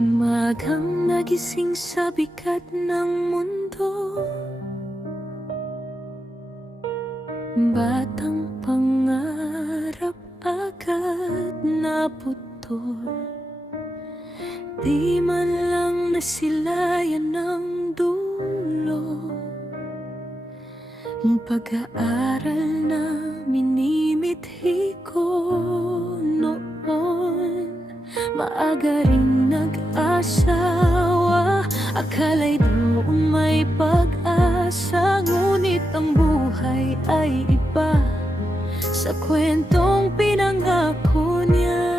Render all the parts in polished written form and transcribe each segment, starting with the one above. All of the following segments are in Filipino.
Magang nagising sa bigat ng mundo, batang pangarap agad naputol. Di man lang nasilayan ng dulo. Ang pag-aaral na minimithi ko noon, maaga rin nag-asawa. Akala'y doon may pag-asa, ngunit ang buhay ay iba sa kwentong pinangako niya.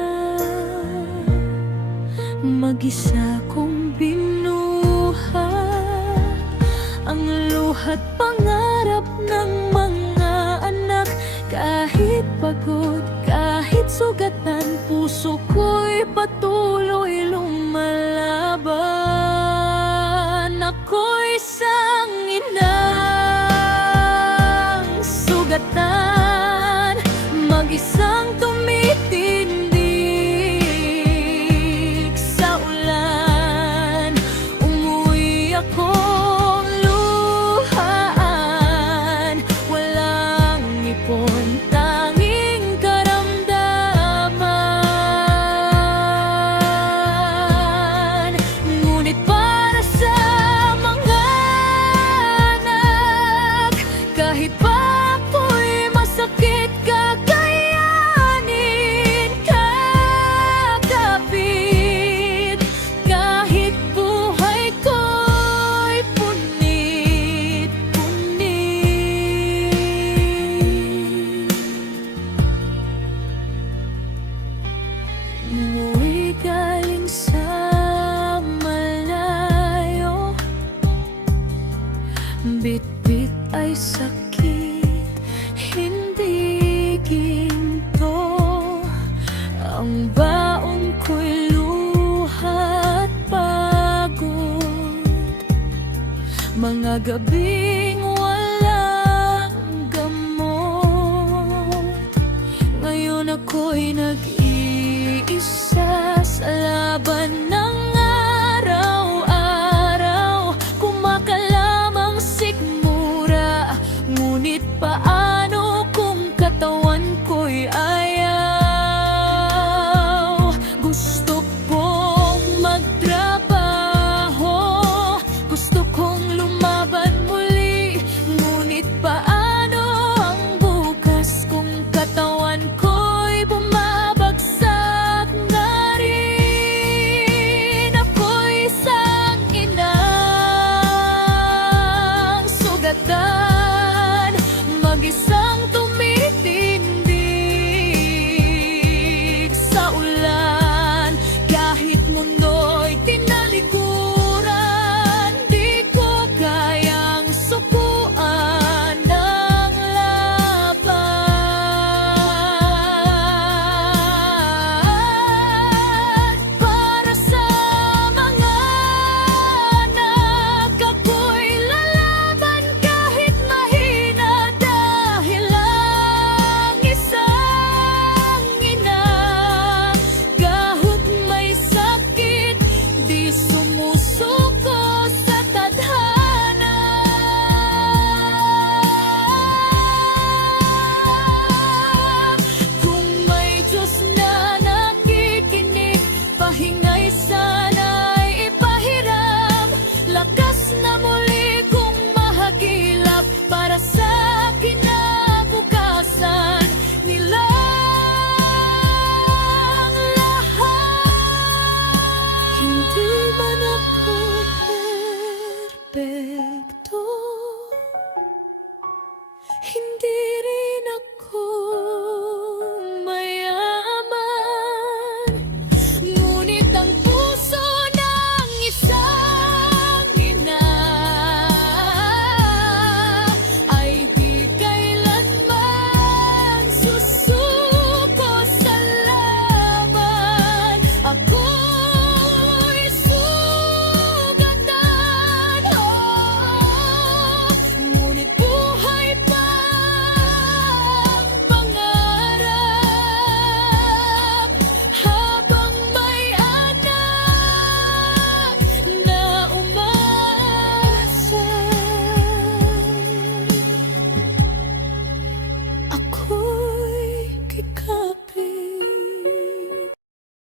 Mag-isa kong binuha ang luha't pangarap ng mga anak. Kahit pagod, kahit sugatan, puso ko'y patuloy lumalaban. Ako'y isang inang sugatan, mag-isang tumitindig sa ulan. Umuwi akong luhaan, walang ipon, tanging karamdaman. Ngunit para sa mga anak, kahit pa ako'y masakit, kakayanin, kakapit. Kahit buhay ko'y punit-punit. Umuwi galing sa malayo, bit-bit ay sakit, hindi ginto. Ang baon ko'y luha at pagod, mga gabing walang gamot. Ngayon ako'y nag-iisa sa laban